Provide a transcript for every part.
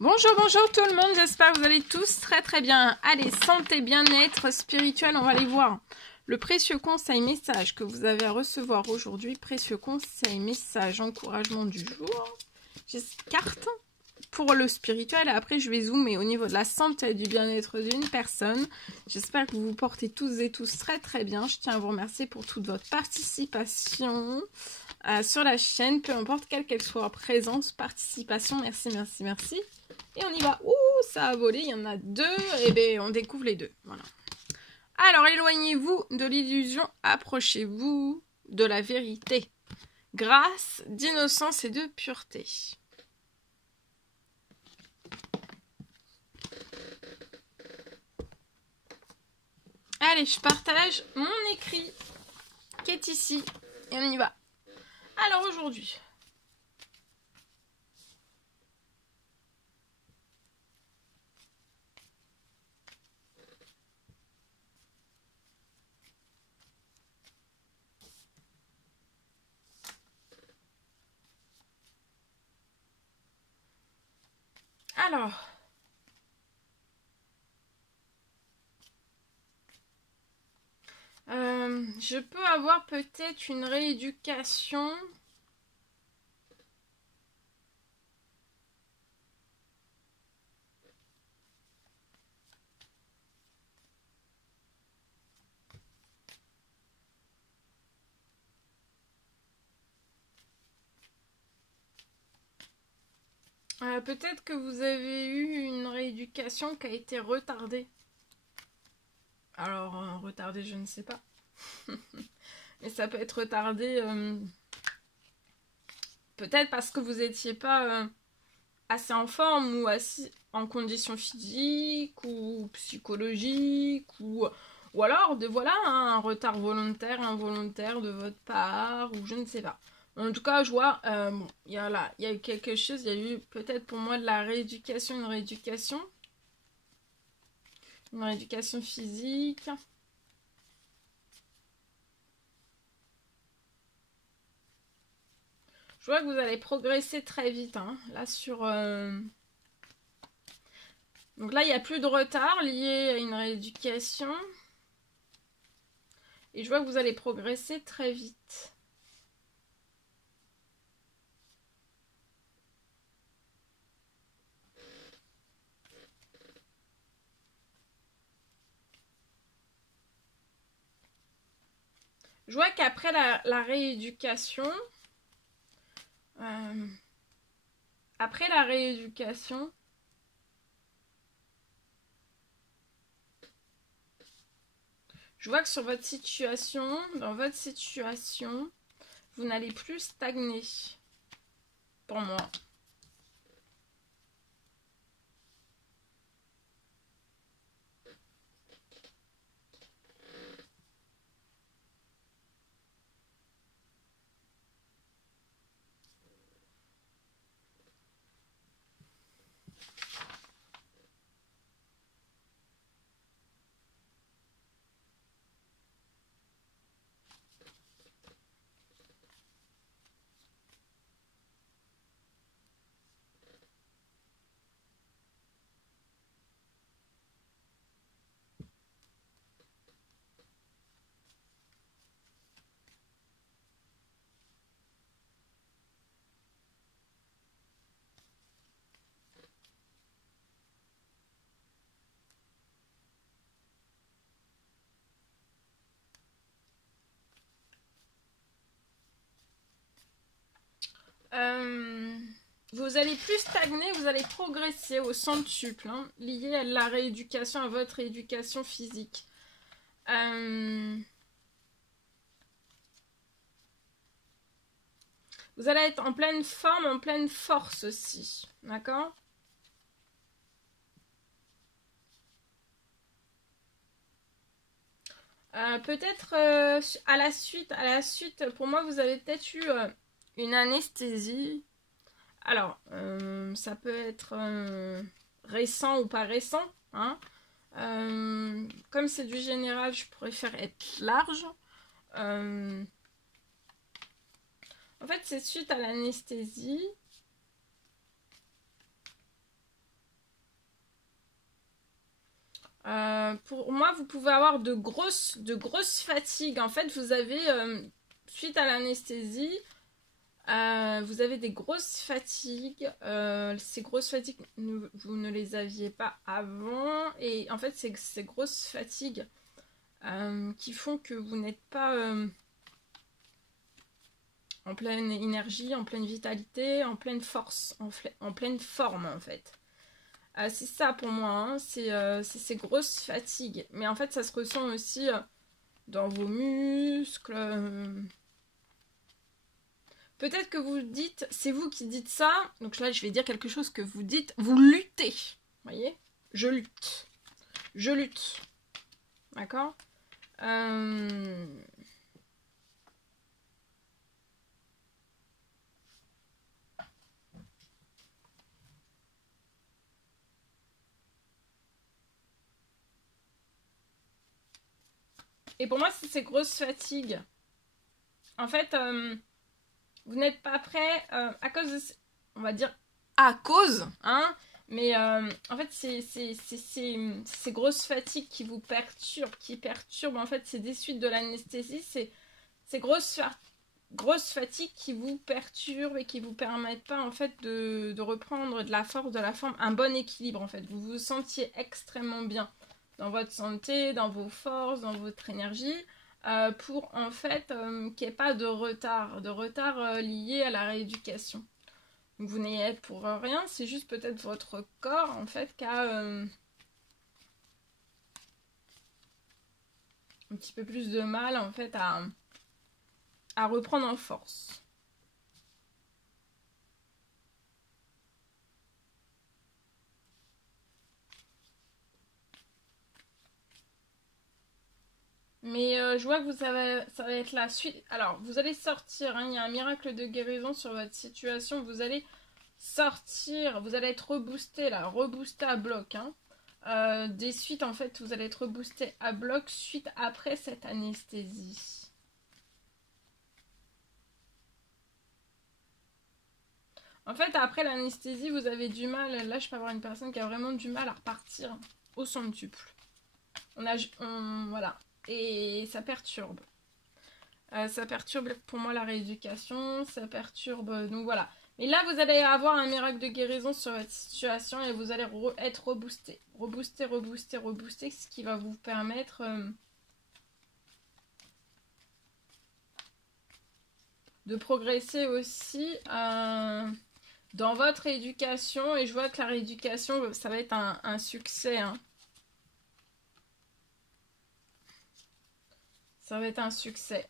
Bonjour, bonjour tout le monde, j'espère que vous allez tous très bien. Allez, santé, bien-être spirituel, on va aller voir. Le précieux conseil, message que vous avez à recevoir aujourd'hui, précieux conseil, message, encouragement du jour. J'écarte pour le spirituel et après je vais zoomer au niveau de la santé et du bien-être d'une personne. J'espère que vous vous portez tous et tous très bien. Je tiens à vous remercier pour toute votre participation sur la chaîne, peu importe quelle qu'elle soit, présence, participation, merci. Et on y va. Ouh, ça a volé, il y en a deux. Et bien, on découvre les deux. Voilà. Alors, éloignez-vous de l'illusion, approchez-vous de la vérité. Grâce d'innocence et de pureté. Allez, je partage mon écrit qui est ici. Et on y va. Alors, aujourd'hui... Alors, je peux avoir peut-être une rééducation. Peut-être que vous avez eu une rééducation qui a été retardée. Alors, retardée, je ne sais pas. Mais ça peut être retardé peut-être parce que vous n'étiez pas assez en forme ou assez en condition physique ou psychologique ou alors voilà un retard volontaire, involontaire de votre part ou je ne sais pas. En tout cas, je vois, bon, il y a eu quelque chose, il y a eu peut-être pour moi de la rééducation, une rééducation physique. Je vois que vous allez progresser très vite, hein, là sur... Donc là, il n'y a plus de retard lié à une rééducation. Et je vois que vous allez progresser très vite. Je vois qu'après la rééducation... après la rééducation... Je vois que sur votre situation, dans votre situation, vous n'allez plus stagner. Pour moi. Vous allez plus stagner, vous allez progresser au centuple, hein, lié à la rééducation, à votre rééducation physique. Vous allez être en pleine forme, en pleine force aussi, d'accord ? Peut-être à la suite, pour moi, vous avez peut-être eu une anesthésie. Alors, ça peut être récent ou pas récent, hein. Comme c'est du général, je préfère être large. En fait, c'est suite à l'anesthésie. pour moi, vous pouvez avoir de grosses fatigues. En fait, vous avez, suite à l'anesthésie, vous avez des grosses fatigues. Ces grosses fatigues, vous ne les aviez pas avant. Et en fait, c'est ces grosses fatigues qui font que vous n'êtes pas en pleine énergie, en pleine vitalité, en pleine force, en pleine forme en fait. C'est ça pour moi, hein. C'est ces grosses fatigues. Mais en fait, ça se ressent aussi dans vos muscles. Peut-être que vous dites, c'est vous qui dites ça. Donc là, je vais dire quelque chose que vous dites. Vous luttez. Vous voyez? Je lutte. Je lutte. D'accord? Et pour moi, c'est ces grosses fatigues. En fait, vous n'êtes pas prêt à cause de... On va dire à cause, hein. Mais en fait, c'est ces grosses fatigues qui vous perturbent, en fait, c'est des suites de l'anesthésie. C'est ces grosses fatigues qui vous perturbent et qui vous permettent pas, en fait, de reprendre de la force, de la forme, un bon équilibre, en fait. Vous vous sentiez extrêmement bien dans votre santé, dans vos forces, dans votre énergie, pour en fait qu'il n'y ait pas de retard lié à la rééducation. Donc vous n'ayez pour rien, c'est juste peut-être votre corps en fait qui a un petit peu plus de mal en fait à reprendre en force. Mais je vois que ça va être la suite. Alors, vous allez sortir, hein, il y a un miracle de guérison sur votre situation. Vous allez sortir, vous allez être reboosté là, reboosté à bloc. Hein. Des suites, en fait, vous allez être reboosté à bloc suite après cette anesthésie. En fait, après l'anesthésie, vous avez du mal. Là, je peux avoir une personne qui a vraiment du mal à repartir au centuple. Voilà. Et ça perturbe. Ça perturbe pour moi la rééducation. Ça perturbe... Donc voilà. Mais là, vous allez avoir un miracle de guérison sur votre situation. Et vous allez être reboosté. Reboosté. Ce qui va vous permettre... de progresser aussi dans votre éducation. Et je vois que la rééducation, ça va être un succès. Hein. Ça va être un succès.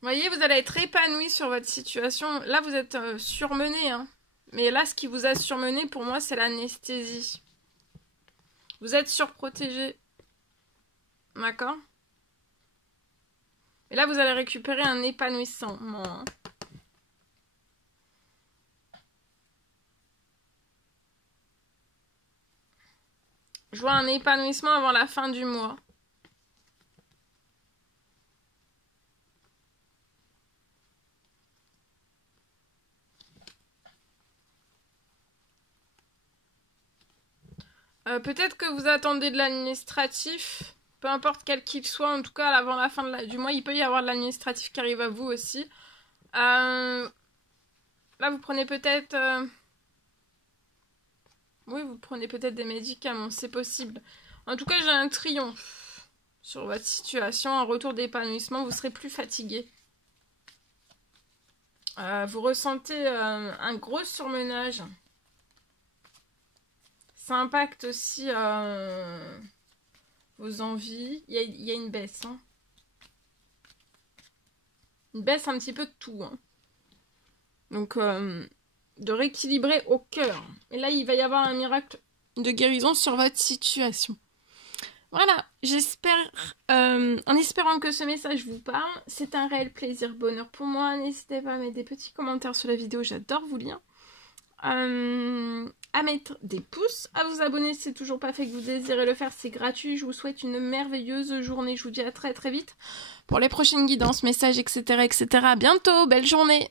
Vous voyez, vous allez être épanoui sur votre situation. Là, vous êtes surmené. Hein. Mais là, ce qui vous a surmené, pour moi, c'est l'anesthésie. Vous êtes surprotégé. D'accord? Et là, vous allez récupérer un épanouissement. Hein. Je vois un épanouissement avant la fin du mois. Peut-être que vous attendez de l'administratif, peu importe quel qu'il soit, en tout cas avant la fin du mois, il peut y avoir de l'administratif qui arrive à vous aussi. Là, vous prenez peut-être... Oui, vous prenez peut-être des médicaments, c'est possible. En tout cas, j'ai un triomphe sur votre situation, un retour d'épanouissement, vous serez plus fatigué. Vous ressentez un gros surmenage. Ça impacte aussi vos envies. Il y a une baisse. Hein. Une baisse un petit peu de tout. Hein. Donc, de rééquilibrer au cœur. Et là, il va y avoir un miracle de guérison sur votre situation. Voilà, j'espère, en espérant que ce message vous parle, c'est un réel plaisir, bonheur pour moi. N'hésitez pas à mettre des petits commentaires sous la vidéo, j'adore vous lire. À mettre des pouces, à vous abonner si c'est toujours pas fait, que vous désirez le faire, c'est gratuit. Je vous souhaite une merveilleuse journée, je vous dis à très très vite pour les prochaines guidances, messages, etc. etc. À bientôt, belle journée.